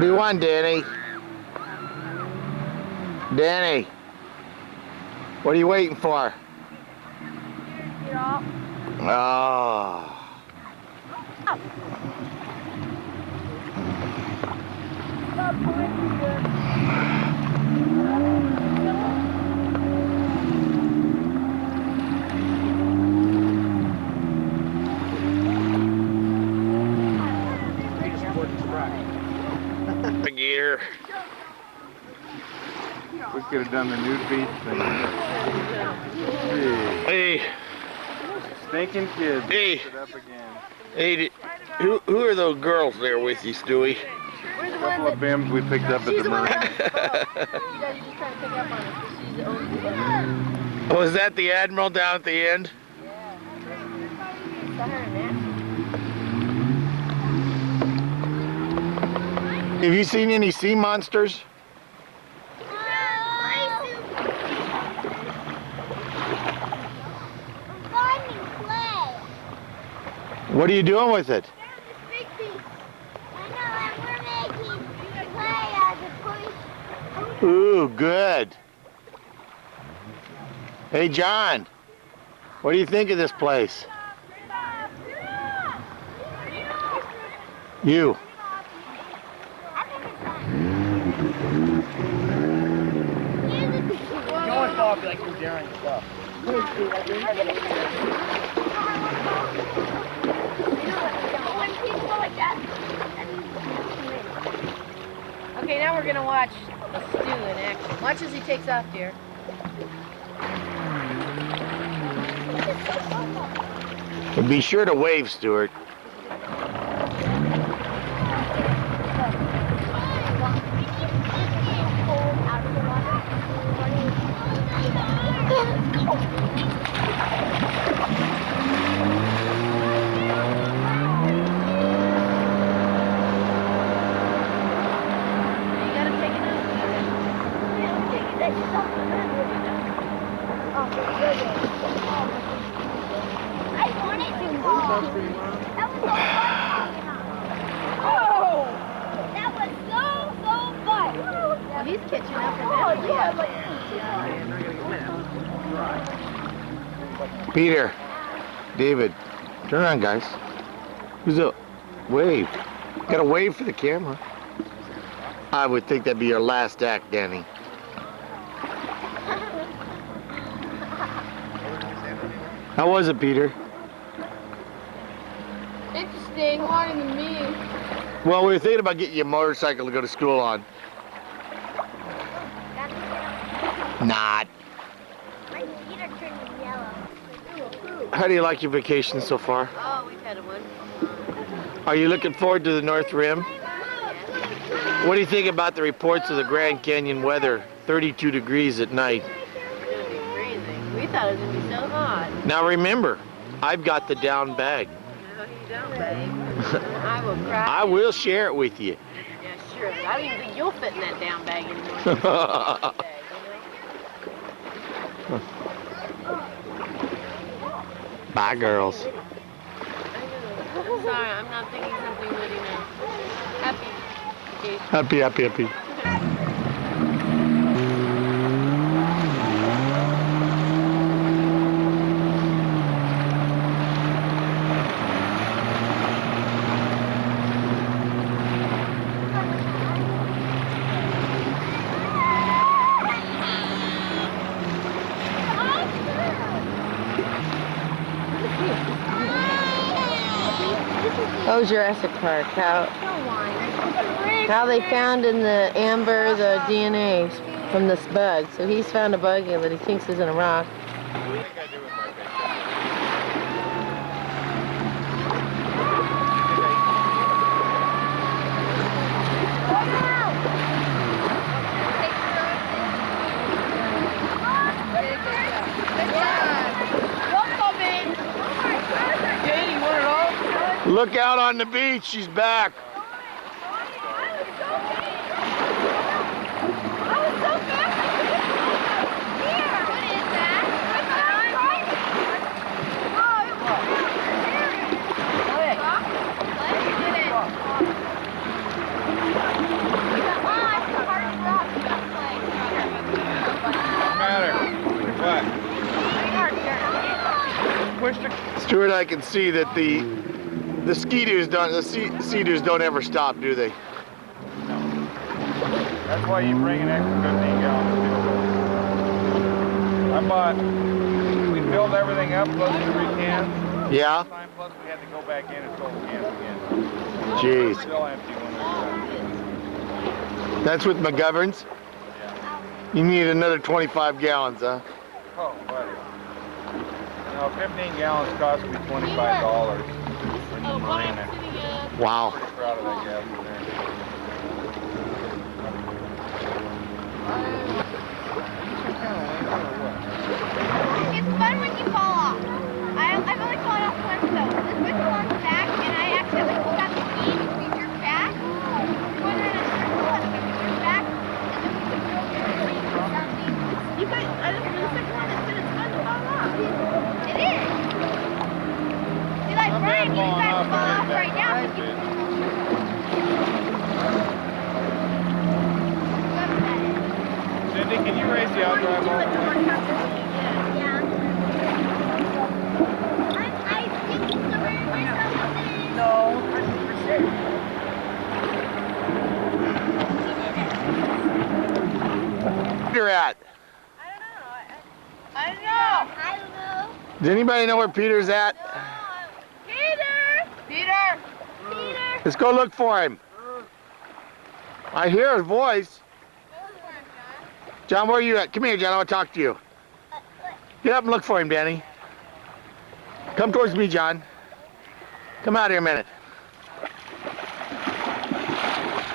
What do you want, Danny? Danny, what are you waiting for? Yeah. Oh. Gear. We could have done the nude beach thing. Hey. Stinking kids. Hey. It up again. Hey, who are those girls there with you, Stewie? A couple of bims we picked up at the marina. Oh, is that the Admiral down at the end? Have you seen any sea monsters? What are you doing with it? Ooh, good. Hey, John, what do you think of this place? You. You always talk like you're daring stuff. Okay, now we're gonna watch the stew in action. Watch as he takes off, dear. And be sure to wave, Stuart. Well, he's catching up with Peter, David, turn around, guys. Who's up? Wave. Gotta wave for the camera. I would think that'd be your last act, Danny. How was it, Peter? Interesting, more than me. Well, we were thinking about getting you a motorcycle to go to school on. Not. My feet are turning yellow. How do you like your vacation so far? Oh, we've had a wonderful. Are you looking forward to the North Rim? What do you think about the reports of the Grand Canyon weather? 32 degrees at night. It's gonna be freezing. We thought it was gonna be so hot. Now remember, I've got the down bag. No, you don't, buddy. I will cry. I will share it with you. Yeah, sure. But I don't even think you'll fit in that down bag anymore. Bye, girls. Sorry, I'm not thinking something witty now. Happy. Okay. Happy, happy, happy. Oh, Jurassic Park. How they found in the amber the DNA from this bug. So he's found a bug that he thinks is in a rock. Look out on the beach, she's back. push the... Stuart, I can see that the ski-doos don't ever stop, do they? That's why you bring an extra 15 gallons of fuel. I bought... We filled everything up, plus the 3 cans. Yeah? Plus we had to go back in and fill the cans again. Jeez. Still empty when we were done. That's with McGovern's? Yeah. You need another 25 gallons, huh? Oh, buddy. You know, 15 gallons cost me $25 in the marina. Wow. Pretty proud of that gas in there. It's fun when you fall off. I've only fallen off once though. This was on the back and I accidentally pulled out the ski and we jerked back. We went in a circle and we jerked back and then we took over and we did something. You guys, I just the second one that said it's fun to fall off. It is. See, like I'm Brian, bad you falling guys off fall right off there. right now. Right, But you dude. Cindy, can you raise the outdrive over? Yeah. I think it's the very myself. No, 100%. Where you're at? I don't know. Does anybody know where Peter's at? Peter! Peter! Let's go look for him. I hear his voice. John, where are you at? Come here, John. I want to talk to you. Get up and look for him, Danny. Come towards me, John. Come out here a minute.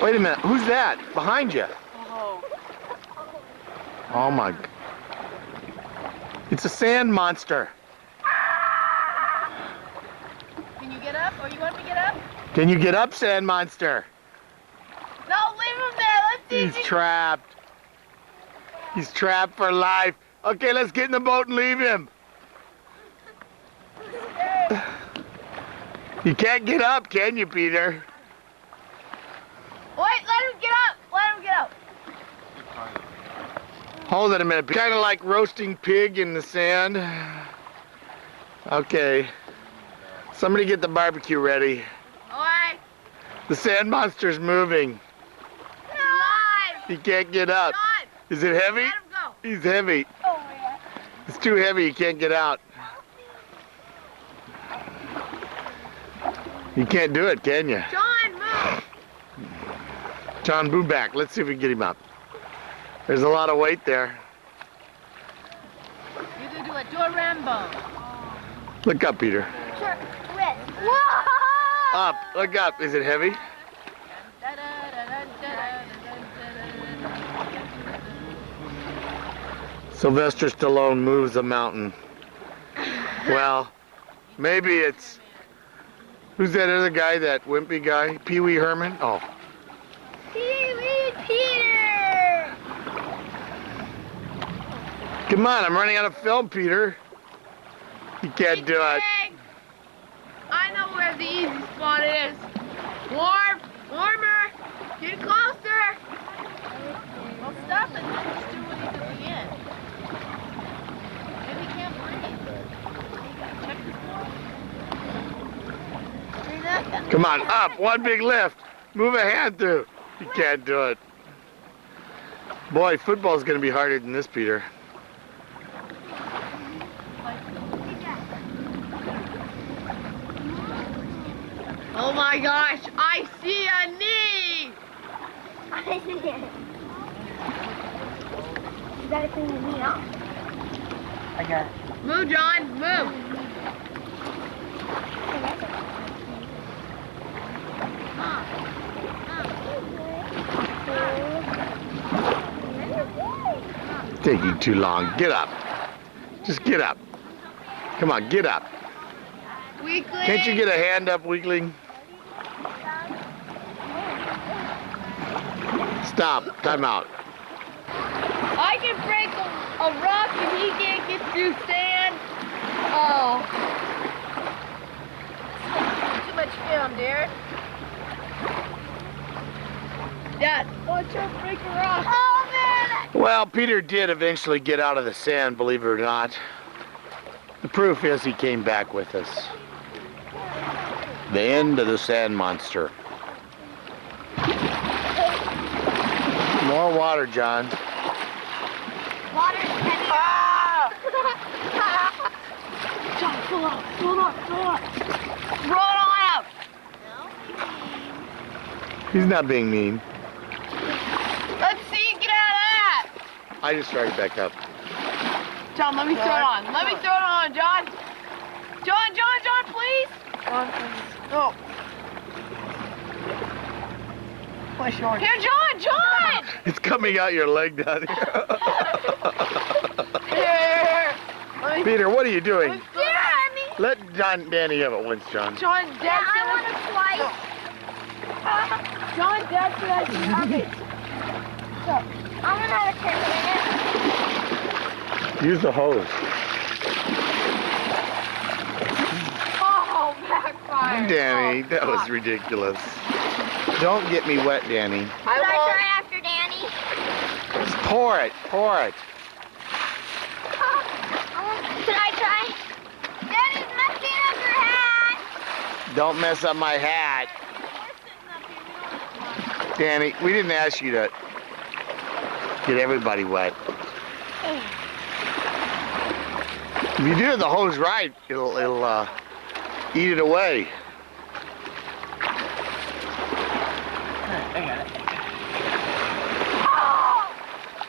Wait a minute. Who's that? Behind you. Oh my. It's a sand monster. Can you get up, or you want me to get up? Can you get up, sand monster? No, leave him there. Let's see. He's trapped. He's trapped for life. Okay, let's get in the boat and leave him. You can't get up, can you, Peter? Wait, let him get up. Let him get up. Hold it a minute. Kind of like roasting pig in the sand. Okay. Somebody get the barbecue ready. Alright. The sand monster's moving. Live. He can't get up. John, Is it heavy? let him go. He's heavy. Oh, yeah. It's too heavy. He can't get out. You can't do it, can you? John, move. John, move back. Let's see if we can get him up. There's a lot of weight there. You can do it. Do a Rambo. Look up, Peter. Sure. With. Whoa! Up. Look up. Is it heavy? Sylvester Stallone moves a mountain. Well, maybe it's... Who's that other guy, that wimpy guy? Pee Wee Herman? Oh. Pee-wee Peter! Come on, I'm running out of film, Peter. You can't do it. I know where the easy spot is. Warm, warmer, get closer. Well, stop and then just do what he did at the end. Maybe he can't breathe. Check his water. Come on, up. One big lift. Move a hand through. You can't do it. Boy, football's going to be harder than this, Peter. Oh my gosh, I see a knee! I see it. You gotta clean your meat off. I got it. Move, John, move. Taking too long. Get up. Just get up. Come on, get up. Weakling. Can't you get a hand up, weakling? Stop. Time out. I can break a rock and he can't get through sand. Oh. Too much film, Derek. Dad, watch out, break a rock. Oh, man! Well, Peter did eventually get out of the sand, believe it or not. The proof is he came back with us. The end of the sand monster. More water, John. Water is heavy. Ah! John, pull up. Roll up. Roll it on out. He's not being mean. Let's see you get out of that. I just tried it back up. John, let me throw it on. Let me throw it on, John. John, please. No. Push on. Here, John. It's coming out your leg down Here. Let me- Peter, what are you doing? Yeah, I mean, Let Danny have it once, John. John, yeah, Dad I want to slice. John, Dad said I should have it. I'm gonna have a carrot. Use the hose. Oh, backfire. Danny, Oh, that was fuck. ridiculous. Don't get me wet, Danny. Should I won't. try after Danny? Just pour it. Should I try? Danny's messing up your hat. Don't mess up my hat. Danny, we didn't ask you to get everybody wet. If you do the hose right, it'll eat it away. I got it. Oh!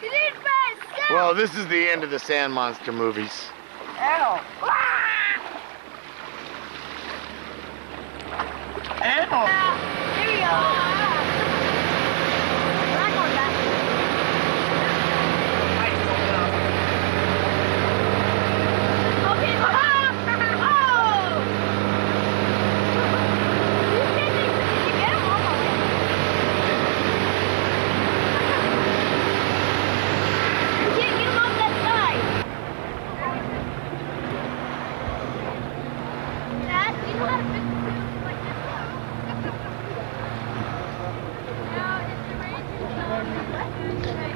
You did fast. Well, this is the end of the Sand Monster movies. Ow. Ah! Ow. Here we go. We're not going back. Okay. Oh! You can't take this. You get him all the way. You can't get him off that side. Dad, you know how to fix the roof like this?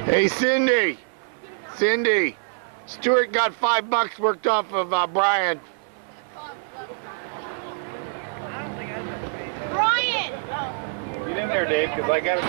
Hey, Cindy, Stuart got $5 worked off of Brian. Brian! Get in there, Dave, because I got it.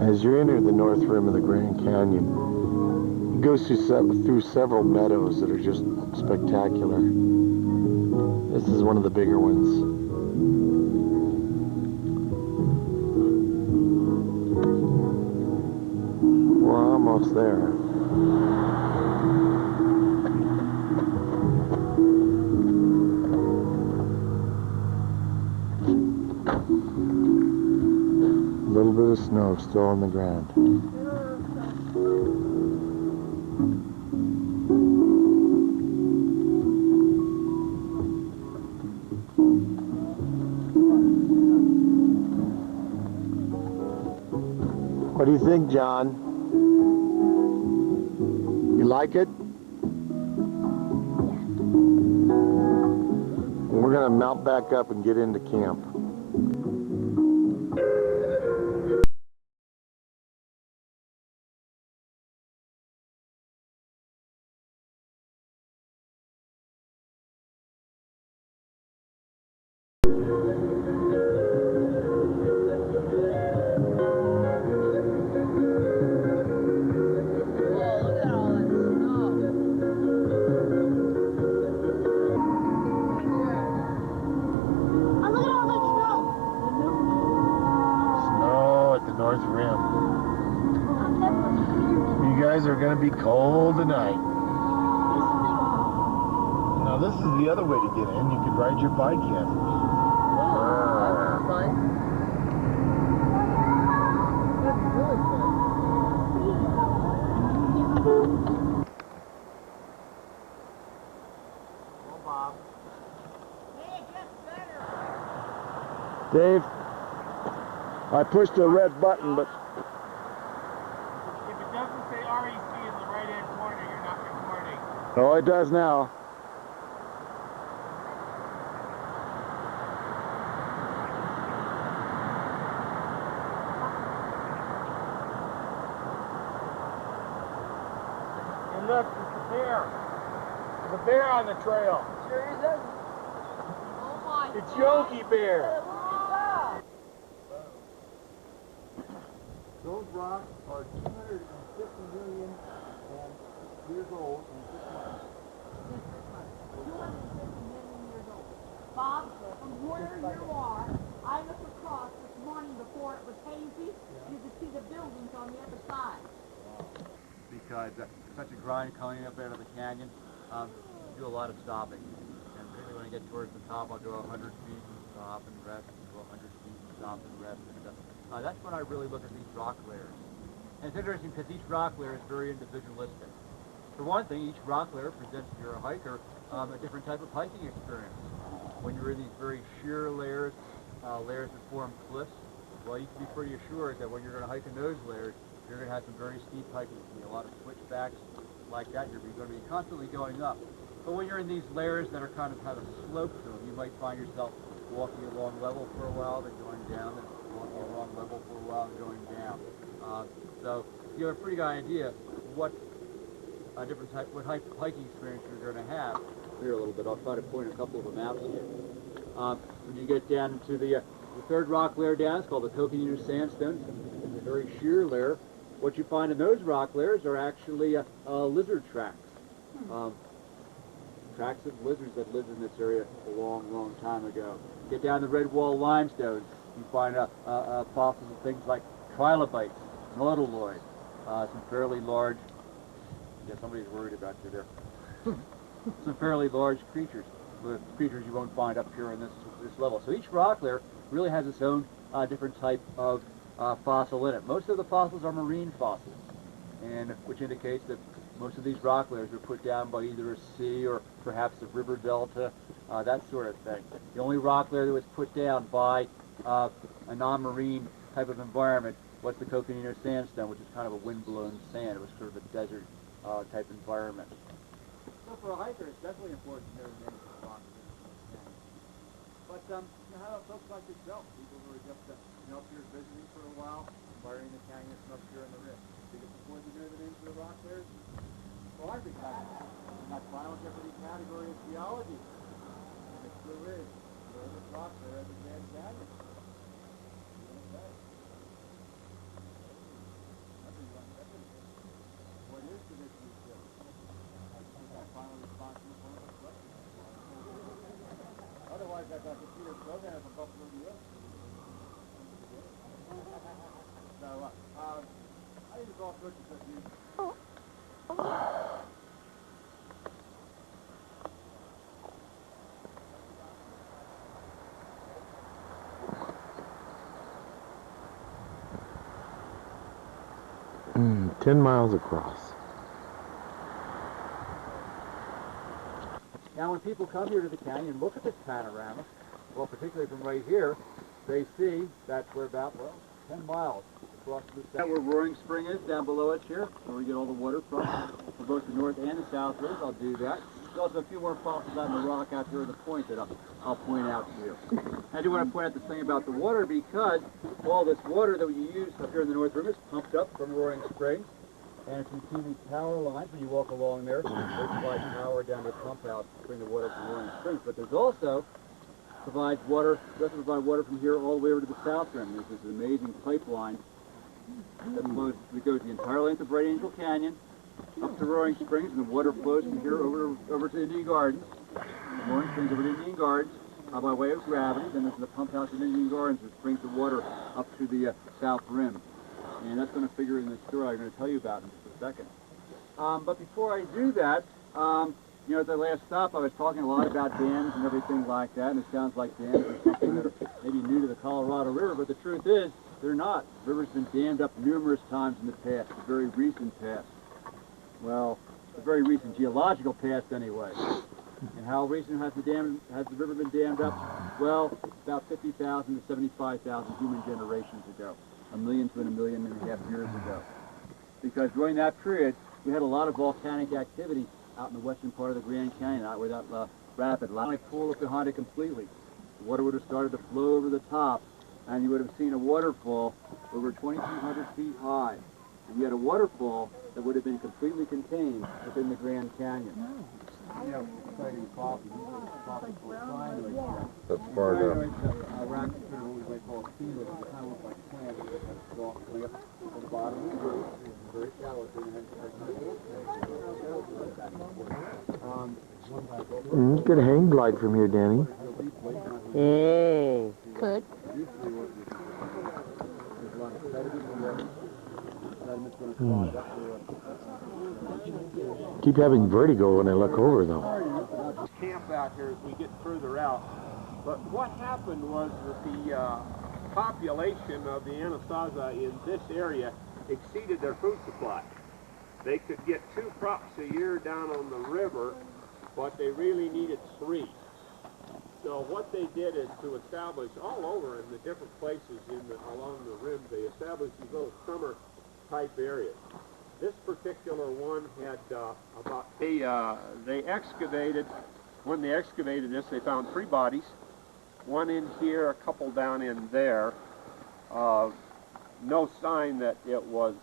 As you enter the north rim of the Grand Canyon, it goes through several meadows that are just spectacular. This is one of the bigger ones. We're almost there. A little bit of snow still on the ground. What do you think, John? You like it? We're gonna mount back up and get into camp. Snow at the north rim. You guys are gonna be cold tonight. Now this is the other way to get in. You could ride your bike in. That's fun. That's really fun. Well, Bob. Dave, I pushed the red button, but If it doesn't say REC in the right-hand corner, you're not recording. oh, it does now. And look, there's a bear. There's a bear on the trail. Sure is. Oh my It's Yogi Bear. Those rocks are 250 million years old in 6 months. Bob, from where you are, I looked across this morning before it was hazy. You could see the buildings on the other side. Because such a grind coming up out of the canyon, do a lot of stopping. And particularly when I get towards the top, I'll go 100 feet and stop and rest, and go 100 feet and stop and rest. And that's when I really look at these rock layers. And it's interesting because each rock layer is very individualistic. For one thing, each rock layer presents, if you're a hiker, a different type of hiking experience. When you're in these very sheer layers, layers that form cliffs, well, you can be pretty assured that when you're going to hike in those layers, you're going to have some very steep hiking. There's going to be a lot of switchbacks like that. You're going to be constantly going up. But when you're in these layers that are kind of have a slope to them, you might find yourself walking along level for a while, then going down, then walking along level for a while, and going down. So you have a pretty good idea what different type, what hiking experience you're going to have. Here a little bit. I'll try to point a couple of them out to you. When you get down into the third rock layer down, it's called the Coconino Sandstone. It's a very sheer layer. What you find in those rock layers are actually lizard tracks. Tracks of lizards that lived in this area a long, long time ago. Get down the red wall limestones, you find fossils of things like trilobites, nautiloids, some fairly large, yeah, somebody's worried about you there, some fairly large creatures, creatures you won't find up here in this level. So each rock layer really has its own different type of fossil in it. Most of the fossils are marine fossils, and which indicates that most of these rock layers were put down by either a sea or perhaps a river delta, that sort of thing. The only rock layer that was put down by a non-marine type of environment was the Coconino Sandstone, which is kind of a wind-blown sand. It was sort of a desert type environment. So for a hiker, it's definitely important to know the names of the rocks. But how about folks like yourself, people who are just up here visiting for a while, admiring the canyon from up here in the rim? Do you think it's important to know the names of the rock layers? Well, I think that's in that final Jeopardy category of geology. And it sure is. The oldest rock there is the Grand Canyon. What is the issue here? I think that final response is one of the questions. Otherwise, I've got a computer program from Buffalo, New York. So, I use all sorts of techniques. Mm, 10 miles across. Now, when people come here to the canyon and look at this panorama, well, particularly from right here, they see that we're about, 10 miles across the south. Where Roaring Spring is, down below us here, where we get all the water from both the north and the south rivers. I'll do that. There's also a few more fossils out in the rock out here at the point that I'll point out to you. I do want to point out this thing about the water because all this water that we use up here in the North Rim is pumped up from Roaring Springs. And if you see these power lines when you walk along there, they provide power down to the pump house to bring the water from Roaring Springs. But there's also provide water from here all the way over to the South Rim. There's this amazing pipeline that goes the entire length of Bright Angel Canyon up to Roaring Springs, and the water flows from here over to Indian Gardens. From Roaring Springs over to Indian Gardens by way of gravity. Then there's the pump house in Indian Gardens, which brings the water up to the South Rim. And that's going to figure in the story I'm going to tell you about in just a second. But before I do that, You know, at the last stop, I was talking a lot about dams and everything like that, and it sounds like dams are something that are maybe new to the Colorado River, but the truth is, they're not. The river's been dammed up numerous times in the past, the very recent past. Well, the very recent geological past, anyway. And how recent has the river been dammed up? Well, about 50,000 to 75,000 human generations ago, 1 million to 1.5 million years ago. Because during that period, we had a lot of volcanic activity out in the western part of the Grand Canyon, out where that rapid line pool up behind it completely. The water would have started to flow over the top, and you would have seen a waterfall over 2,200 feet high. And you had a waterfall that would have been completely contained within the Grand Canyon. You know, exciting coffee. That's far enough. Around what we call a field, it kind of looks like plants that go way up to the bottom of the river, very shallow. Could hang glide from here, Danny. Could. Keep having vertigo when I look over, though. Camp out here as we get further out. But what happened was that the population of the Anasazi in this area exceeded their food supply. They could get 2 crops a year down on the river, but they really needed 3. So what they did is to establish all over in the different places along the rim, they established these little summer type areas. This particular one had they excavated, when they excavated this, they found 3 bodies, 1 in here, a couple down in there. No sign that it was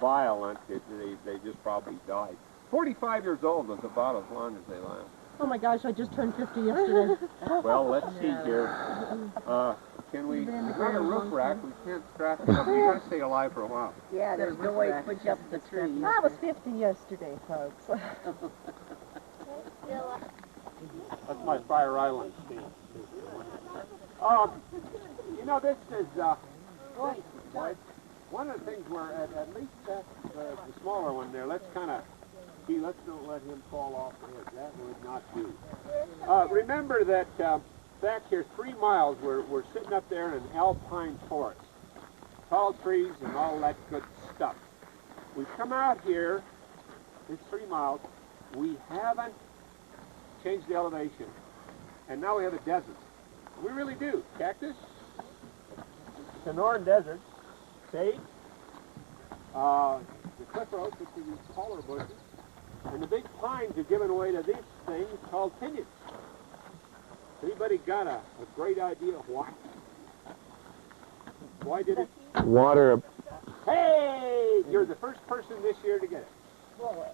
violent. They just probably died. 45 years old was about as long as they last. Oh my gosh, I just turned 50 yesterday. Well, let's see here. Can we, we've got a roof rack, we can't strap it up. We've got to stay alive for a while. Yeah, there's no way to push up the tree. I was 50 yesterday, folks. That's my Fire Island team. You know, this is, one of the things where, at least that's the smaller one there, let's kind of, let's don't let him fall off the edge. That would not do. Remember that back here 3 miles, we're sitting up there in an alpine forest. Tall trees and all that good stuff. We've come out here, it's 3 miles, we haven't changed the elevation, and now we have a desert. We really do. Cactus, Sonoran Desert, sage, the cliff rose, which are these taller bushes, and the big pines are given away to these things called pinions. Anybody got a great idea of why? Why did it? Water. Hey! You're the first person this year to get it.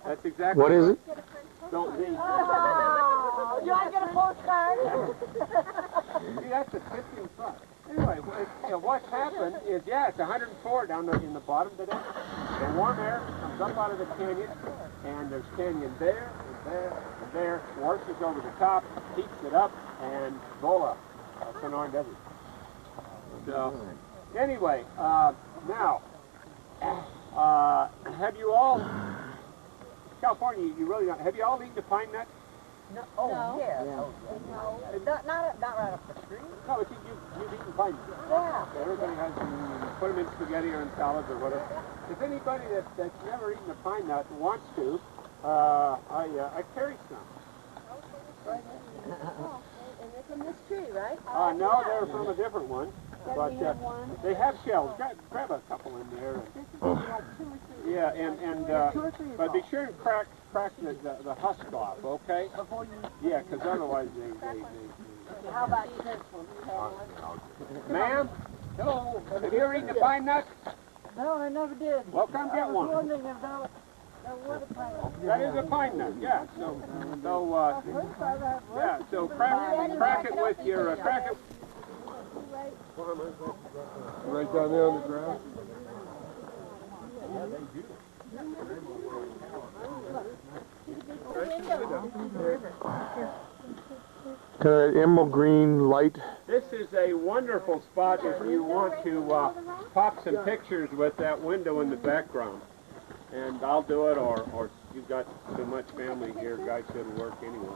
That's exactly What is it? So the, Oh, do I get a postcard? see, that's a 15 front. Anyway, what happened is, it's 104 down there in the bottom today. The warm air comes up out of the canyon, and there's canyon there, and there, and there, washes over the top, heats it up, and voila, Sonoran Desert. So, anyway, now, have you all, California, you really don't, have you all eaten a pine nut? No. Oh, yeah. No. Not right up the tree. No, but you've eaten pine nuts. Yeah. Everybody has them, put them in spaghetti or in salads or whatever. If anybody that's never eaten a pine nut wants to, I carry some. And they're from this tree, right? No, they're from a different one. But they have shells. Grab a couple in there. Yeah, and but be sure and crack the husk off, okay? Yeah, because otherwise they How about this one? Ma'am, hello. Have you ever eaten a pine nut? No, I never did. Well, come get one. I was wondering if that was a pine nut. That is a pine nut, yeah. So crack it with your crack it. Right down there on the ground. Yeah, they do. Kind of emerald green light. This is a wonderful spot if you want to pop some pictures with that window in the background. And I'll do it, or you guys not so much family here. Guys go to work anyway.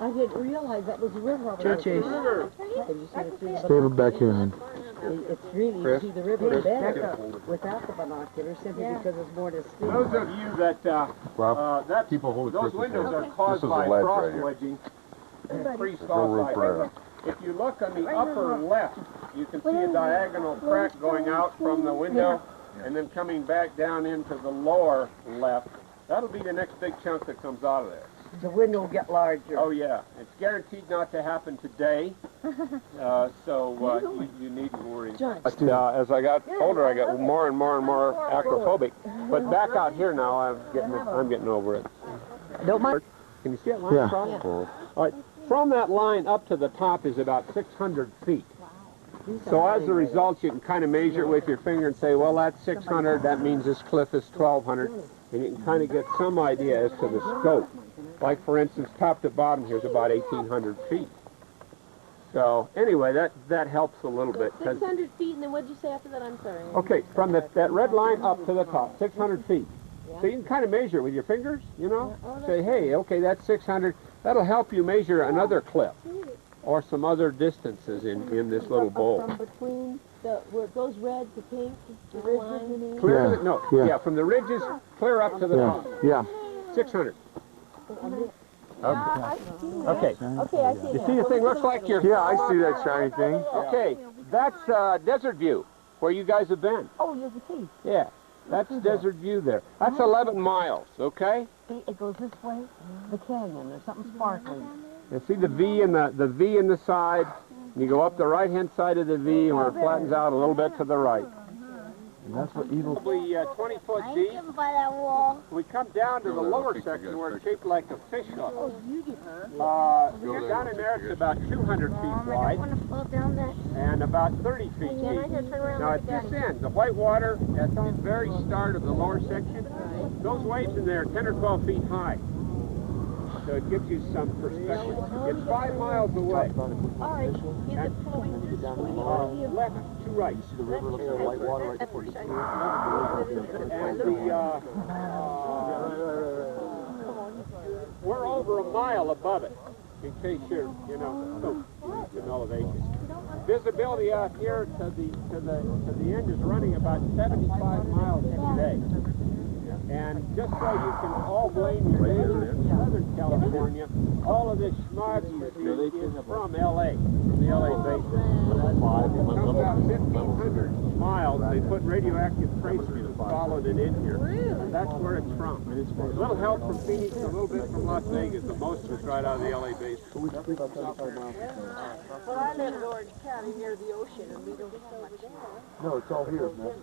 I didn't realize that was a river over That's the there. river. Stay back here, hon. It's really, you see the river better without the binoculars simply because it's more distinct. Those of you that, that's, those windows are caused by frost wedging and freeze-thaw cycle. If you look on the upper left, you can see a diagonal crack going out from the window and then coming back down into the lower left. That'll be the next big chunk that comes out of there. The window will get larger. Oh yeah, it's guaranteed not to happen today, so you needn't worry. As I got older, I got more and more and more acrophobic. But back out here now, I'm getting over it. Don't mind. Can you see that line across? All right, from that line up to the top is about 600 feet. So as a result, you can kind of measure it with your finger and say, well, that's 600. That means this cliff is 1,200, and you can kind of get some idea as to the scope. Like, for instance, top to bottom here is about 1,800 feet. So, anyway, that helps a little bit. 600 feet, and then what did you say after that? I'm sorry. Okay, from that red line up to the top, 600 feet. So you can kind of measure it with your fingers, you know? Say, hey, okay, that's 600. That'll help you measure another cliff or some other distances in this little bowl. From between where it goes red to pink, the line. Clear to the, no, from the ridges, clear up to the top. Yeah. 600. Okay. Okay. Okay, I see You see the thing looks like your... Yeah, I see that shiny thing. Okay, that's Desert View, where you guys have been. Oh, you can see. Yeah, that's Desert View there. That's 11 miles, okay? It goes this way, the canyon. There's something sparkling. You see the V in the side, and you go up the right-hand side of the V, where it flattens out a little bit to the right. And that's what evil... Probably 20 foot deep. By that wall. We come down to the lower section where it's shaped like a fish hook. Down in there, it's about 200 feet I wide don't want to fall down that. and about 30 feet Again, I deep. gotta turn around Now like at that. this end, the white water at the very start of the lower section, those waves in there are 10 or 12 feet high. So it gives you some perspective. It's 5 miles away. All right. Is it flowing this way? Left to right. You see the river looks like white water right before you see it. And we're over a mile above it, in case you're, in elevation. Visibility out here to the end is running about 75 miles today. And just so you can all blame your neighbors in Southern California, all of this smog you see is from L.A., from the L.A. basin. It comes out 1,500 miles. They put radioactive tracers and followed it in here. And that's where it's from. A little help from Phoenix, a little bit from Las Vegas, but most of it's right out of the L.A. basin. Well, I live in Orange County near the ocean, and we don't have much snow. No, it's all here, man.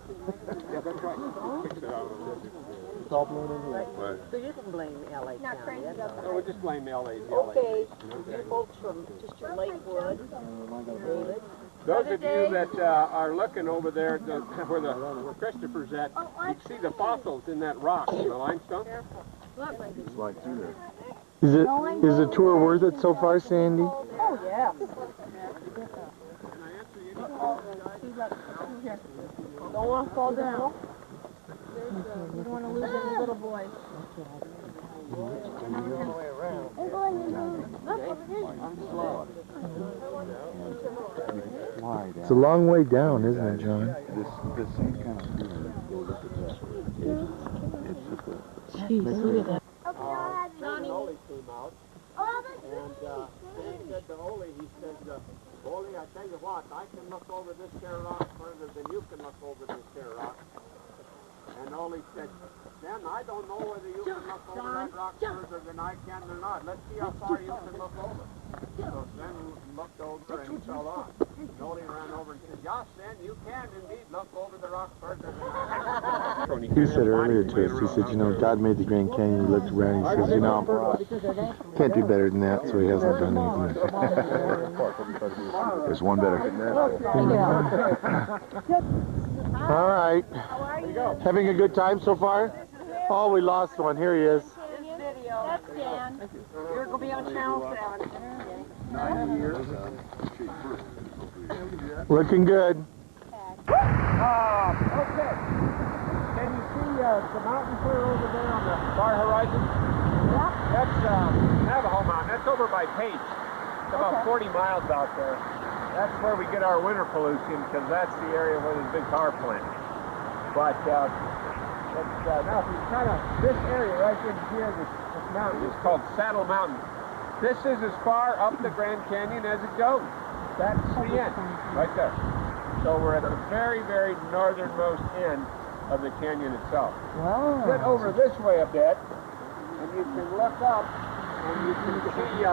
Yeah, that's right. Fix it out. It's all blown in here. Right. So you can blame L.A. Not County. crazy about So we just blame L.A. Okay, you folks from just your Lakewood, David. Those of you that are looking over there where Christopher's at, you can see the fossils in that rock, in the limestone. It's like through there. Is the tour worth it so far, Sandy? Oh, yeah. Don't want to fall down. You don't want to lose any little boys. It's a long way down, isn't it, John? This same kind of feeling goes up at the edges. It's just a... Jeez, look at that. Ole came out, and Sam said to Ole, he said, Ole, I tell you what, I can look over this here rock further than you can look over this here rock. And Ole said, Sam, I don't know whether you can look over that rock further than I can or not. Let's see how far you can look over. So Sam looked over and he fell off. And Ole ran over and said, yeah, Sam, you can indeed look over the rock further than I can. He said earlier to us, he said, God made the Grand Canyon. He looked around, he says, can't do better than that, so he hasn't done anything. There's one better. All right. Having a good time so far? Oh, we lost one. Here he is. That's Dan. You're going to be on Channel 7. 9 years. Looking good. Okay. Can you see the mountain clear over there on the far horizon? Yeah. That's Navajo Mountain. That's over by Page. It's about 40 miles out there. That's where we get our winter pollution, because that's the area where there's a big power plant. But now if you kind of, this area right in here, this mountain is called Saddle Mountain. This is as far up the Grand Canyon as it goes. That's the end, right there. So we're at the very, very northernmost end of the canyon itself. Wow. Get over this way a bit, and you can look up, and you can see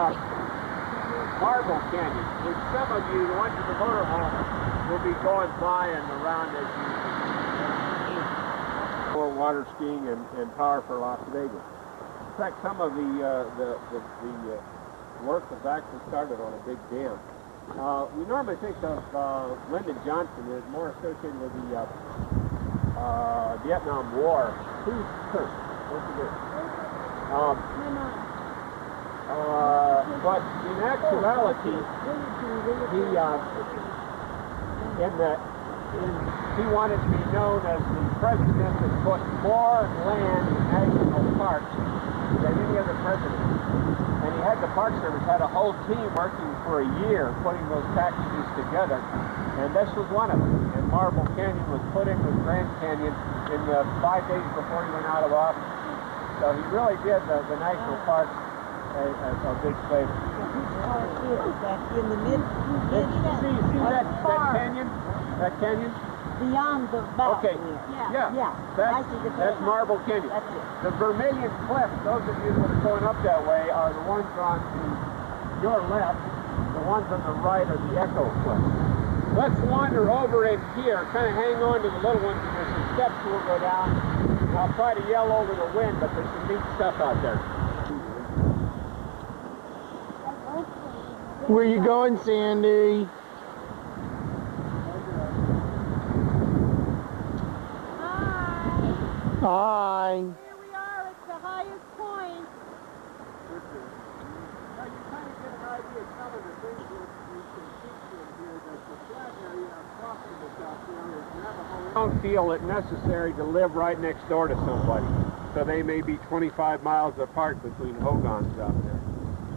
Marble Canyon, which some of you, the ones in the motorhome, will be going by and around as you for water skiing and power for Las Vegas. In fact, some of the work was actually started on a big dam. We normally think of Lyndon Johnson as more associated with the Vietnam War. Who's first? What's he do? But in actuality, he wanted to be known as the president that put more land in national parks than any other president. And he had the Park Service had a whole team working for a year putting those packages together. And this was one of them. And Marble Canyon was put in with Grand Canyon in the 5 days before he went out of office. So he really did the national parks a big favor. In the mid. See that canyon? That canyon? Beyond the mountain. Okay. Yeah. That's Marble Canyon. That's it. The Vermilion Cliffs, those of you that are going up that way, are the ones on your left. The ones on the right are the Echo Cliffs. Let's wander over in here, kind of hang on to the little ones, and there's some steps we'll go down. And I'll try to yell over the wind, but there's some neat stuff out there. Where you going, Sandy? Hi. Here we are at the highest point. Now you kind of get an idea of some of the things that we can teach in here, that the flat area across from us out there is Navajo. Don't feel it necessary to live right next door to somebody. So they may be 25 miles apart between hogans out there.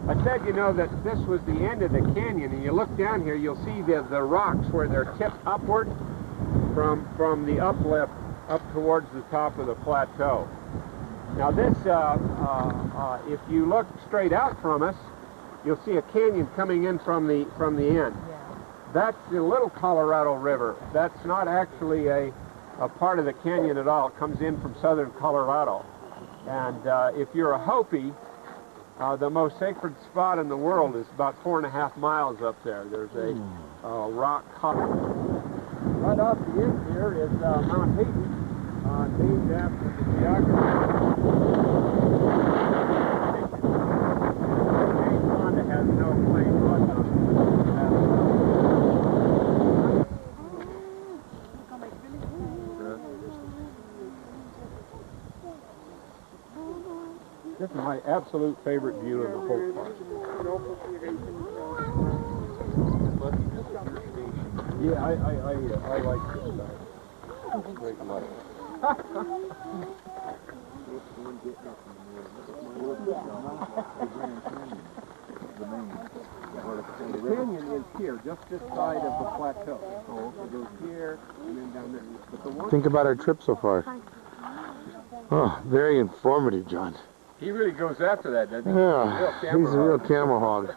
I said, you know, that this was the end of the canyon, and you look down here, you'll see the rocks where they're tipped upward from the uplift up towards the top of the plateau. Now this, if you look straight out from us, you'll see a canyon coming in from the end. That's the Little Colorado River. That's not actually a part of the canyon at all. It comes in from southern Colorado. And if you're a Hopi, the most sacred spot in the world is about 4.5 miles up there. There's a rock cut. Right off the end here is Mount Haiti, named after the geographer. James Fonda has no claim This is my absolute favorite view of the whole park. Yeah, I like this side. Great light. The canyon is here, just this side of the plateau. It goes here and then down there. But the one Think about our trip so far. Oh, very informative, John. he really goes after that, doesn't he? Yeah, he's a real camera hog.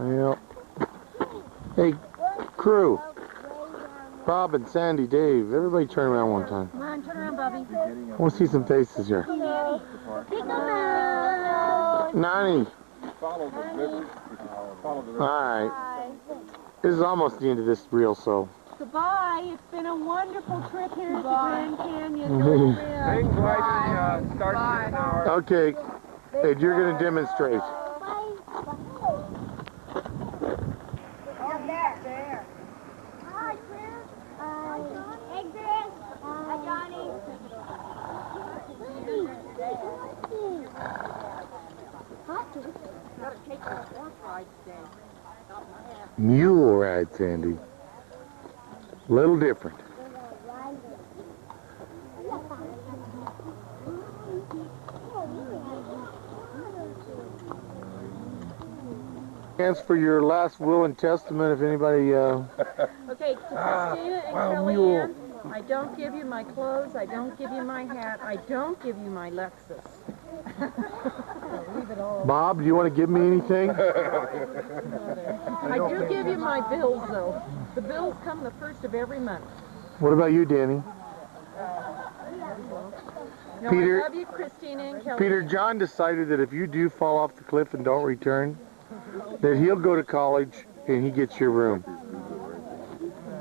Yep. Hey, crew. Bob and Sandy, Dave, everybody turn around one time. Come on, turn around, Bobby. I want to see some faces here. Nani. Follow the river. Follow the river. All right. This is almost the end of this reel, so. Goodbye. It's been a wonderful trip here to the Grand Canyon. Hang right and start in an hour. Okay. Ed, you're going to demonstrate. Hi, Chris. Hey, Chris. Hi, Johnny. Mule ride, Sandy. Little different. Chance for your last will and testament, if anybody. Okay, to Christina and Kellyanne, I don't give you my clothes, I don't give you my hat, I don't give you my Lexus. Bob, do you want to give me anything? I do give you my bills, though. The bills come the first of every month. What about you, Danny? No, Peter- I love you, Christina and Kellyanne. Peter, John decided that if you do fall off the cliff and don't return, that he'll go to college and he gets your room.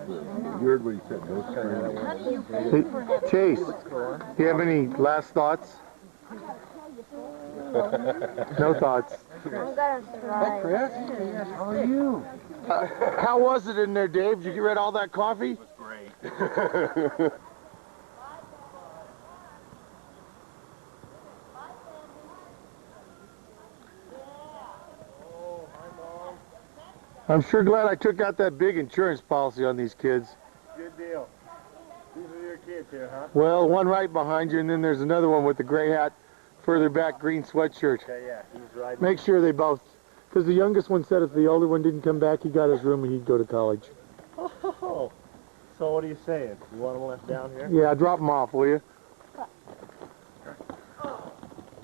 You heard what he said, those kind of... Honey, you pay Hey, for having Chase, do you have any last thoughts? No thoughts. I'm gonna survive. Chris, how are you? How was it in there, Dave? Did you get rid of all that coffee? It was great. I'm sure glad I took out that big insurance policy on these kids. Good deal. These are your kids here, huh? Well, one right behind you, and then there's another one with the gray hat further back, green sweatshirt. Okay, yeah, he's riding. Make sure they both, because the youngest one said if the older one didn't come back, he got his room and he'd go to college. Oh, so what are you saying? You want them left down here? Yeah, drop them off, will you?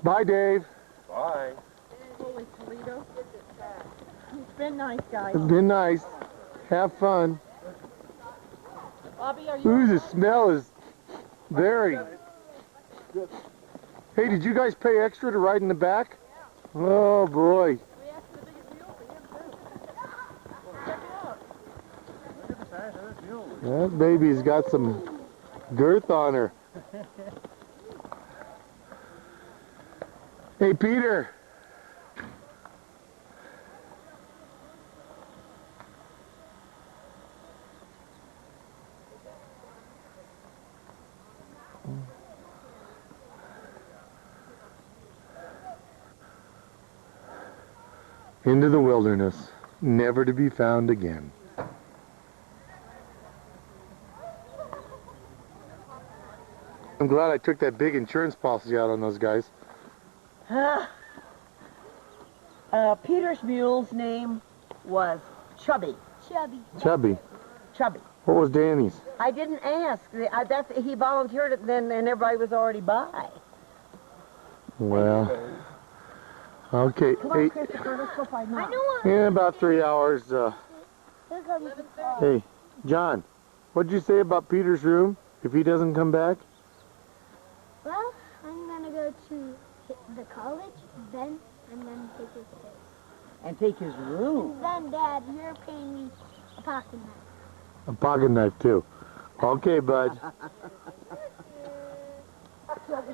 Bye, Dave. Bye. Holy Toledo. It's been nice, guys. It's been nice. Have fun. Bobby, are you... Ooh, the smell is very... Hey, did you guys pay extra to ride in the back? Oh, boy. That baby's got some girth on her. Hey, Peter. Into the wilderness, never to be found again. I'm glad I took that big insurance policy out on those guys. Peter's mule's name was Chubby. Chubby. Chubby. Chubby. What was Danny's? I didn't ask. He volunteered it then, and everybody was already by. Well, okay. Come on, Hey, Christopher, let's go find Mom. in about 3 hours, hey, John, what'd you say about Peter's room if he doesn't come back? Well, I'm gonna go to the college, then I'm gonna take his place. And take his room. Then, Dad, you're paying me a pocket knife. A pocket knife, too. Okay, bud.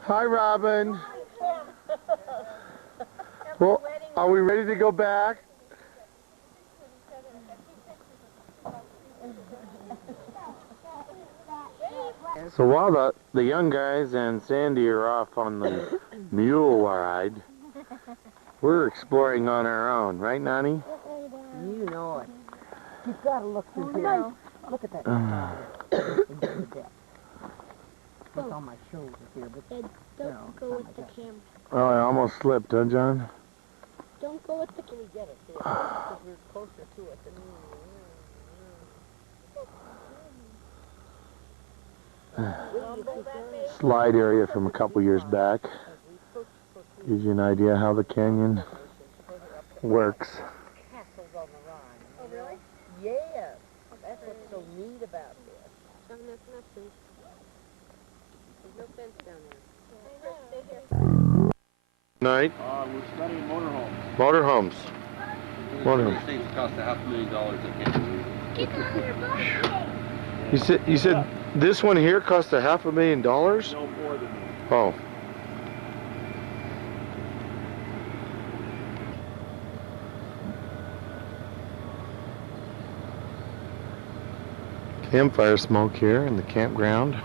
Hi, Robin. Well, are we ready to go back? So while the young guys and Sandy are off on the mule ride, we're exploring on our own, right, Nani? You know it. You've got to look through here. Look at that. It's on my shoulder here, but Dad, don't go with the camera. Oh, I almost slipped, huh, John? Don't go with the camera. get it there because we're closer to it than Slide area from a couple years back. Gives you an idea how the canyon works. castles on the run. Oh, really? Yes. That's what's so neat about this. There's no fence down there. Night. We're studying motorhomes. Motorhomes. Motorhomes. These things cost $500,000 a canyon. Get on your boat. You said this one here cost $500,000? No more than that. Oh. Campfire smoke here in the campground.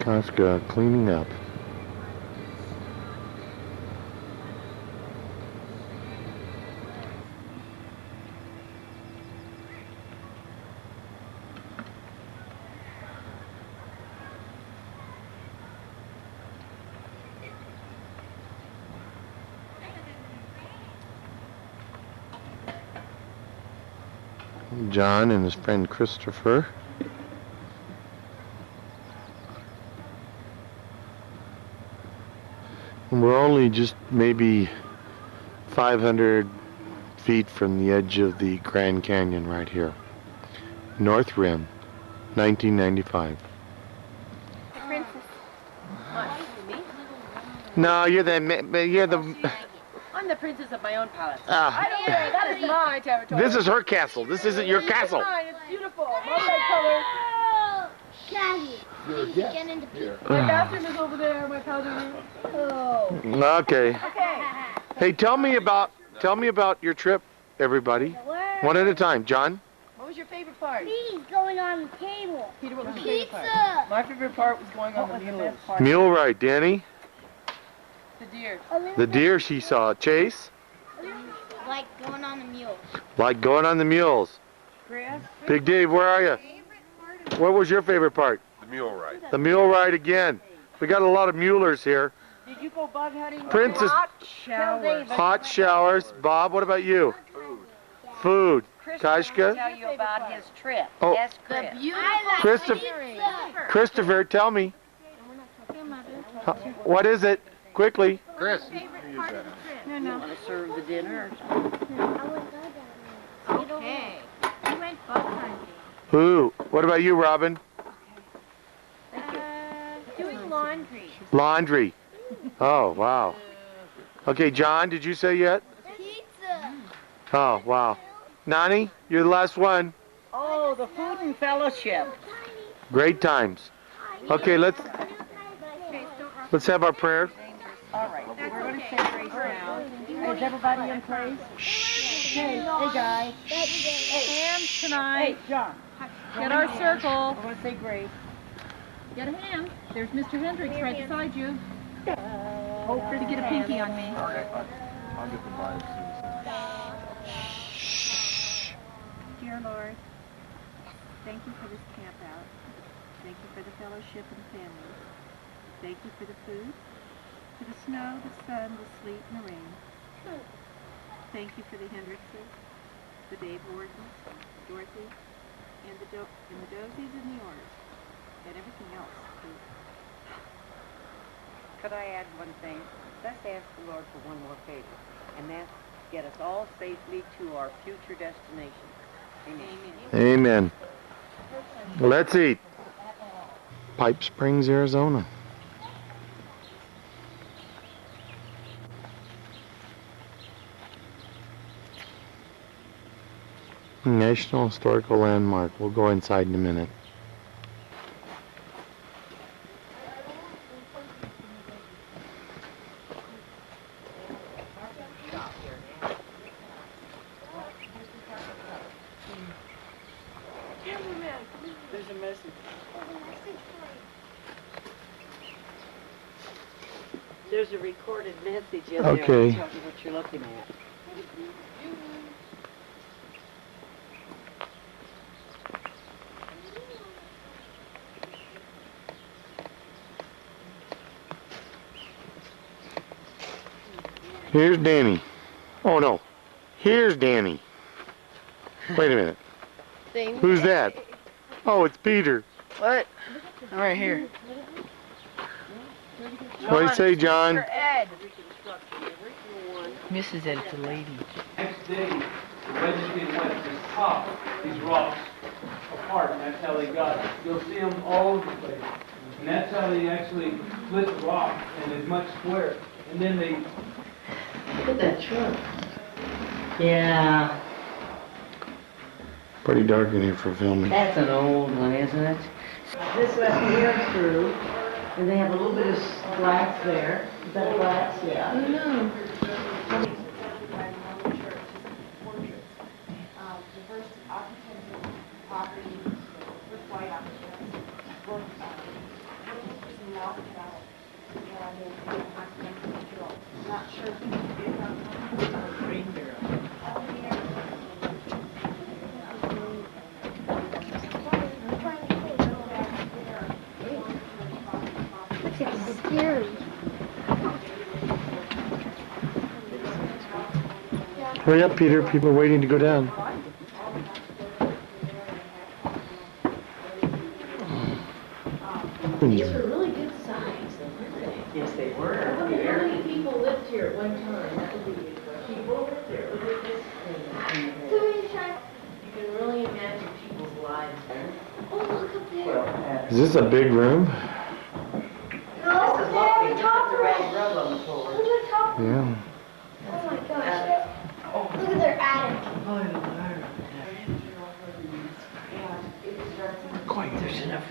Koska cleaning up. John and his friend Christopher. And we're only just maybe 500 feet from the edge of the Grand Canyon right here. North Rim, 1995. Princess. No, you're the I'm the princess of my own palace. That is my territory. This is her castle. This isn't your castle. Mine. It's beautiful. Multicolored. Daddy, get into pizza. My bathroom is over there. My powder room. Oh. Okay. Okay. Hey, tell me about your trip, everybody. One at a time. John? What was your favorite part? Please going on the table. Peter, what was your favorite part? Pizza. My favorite part was going on the mule. Mule ride. Danny? The deer. The deer she saw. Chase? Like going on the mule. Like going on the mules. Grass. Big Dave, where are you? What was your favorite part? The mule ride. The mule ride again. We got a lot of mulers here. Did you go bug hunting? Princess. Hot showers. Bob, what about you? Food. Kashka? Tell you about his trip. Oh. Yes, Chris. Christopher, tell me. What is it? Quickly. Chris. You want to serve the dinner? Okay. We went bug hunting. Who? What about you, Robin? Doing laundry. Laundry. Oh, wow. Okay, John, did you say yet? Pizza. Oh, wow. Nani, you're the last one. Oh, the food and fellowship. Great times. Okay, let's have our prayer. All right, we're going to say grace now. Is everybody in place? Shh. Hey guys. Hands tonight. Hey, John. Get our circle. We're going to say grace. Get a hand. There's Mr. Hendricks right beside you. Hope for to get a pinky on me. I'll get the vibe soon. Dear Lord, thank you for this camp out. Thank you for the fellowship and family. Thank you for the food, for the snow, the sun, the sleet, and the rain. Thank you for the Hendrickses, the Dave Wardens, Dorothy, and the Dozies and the Orrs, and everything else, too. Could I add one thing? Let's ask the Lord for one more favor, and that's get us all safely to our future destination. Amen. Amen. Let's eat. Pipe Springs, Arizona. National Historical Landmark. We'll go inside in a minute. There's a message. There's a recorded message in there. Okay. Tell you what you're looking at. Here's Danny. Oh no. Here's Danny. Wait a minute. Who's that? Oh, it's Peter. What? I'm right here. What do you say, John? Ed. Mrs. Ed's a lady. Next day, the vegetated wet just top these rocks apart, and that's how they got it. You'll see them all over the place. And that's how they actually split the rock in as much square. And then they... Look at that truck. Yeah. Pretty dark in here for filming. That's an old one, isn't it? This left here through, and they have a little bit of glass there. Is that glass? Yeah. No. Scary. Hurry up, Peter. People are waiting to go down. You can really imagine people's lives there. Oh, look up there. Is this a big room? No, look up there on the top The room. red rug on the floor. Look at the top room. Yeah. Oh my gosh. Look at their attic. There's enough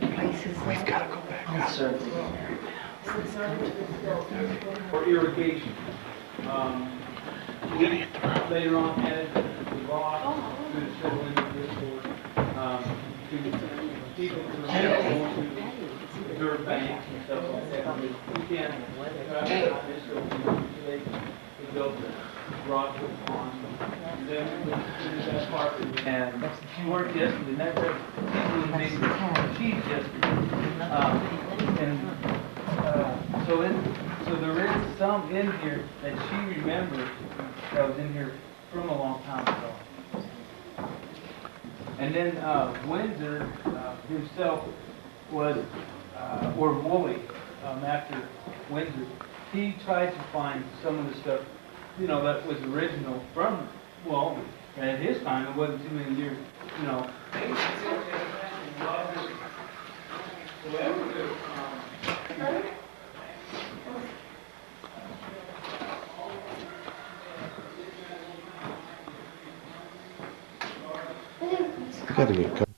places. We've got to go back up. For irrigation. We later on added the rock to the civil board, to people who are going to dirt banks and stuff like that. We can't, they built the rock pond. And then we went through that part and she worked yesterday, and that people in big, she's yesterday. So there is some in here that she remembers that was in here from a long time ago. And then Windsor himself was, or Woolley, after Windsor, he tried to find some of the stuff, you know, that was original from, well, at his time, it wasn't too many years, you know. Gotta get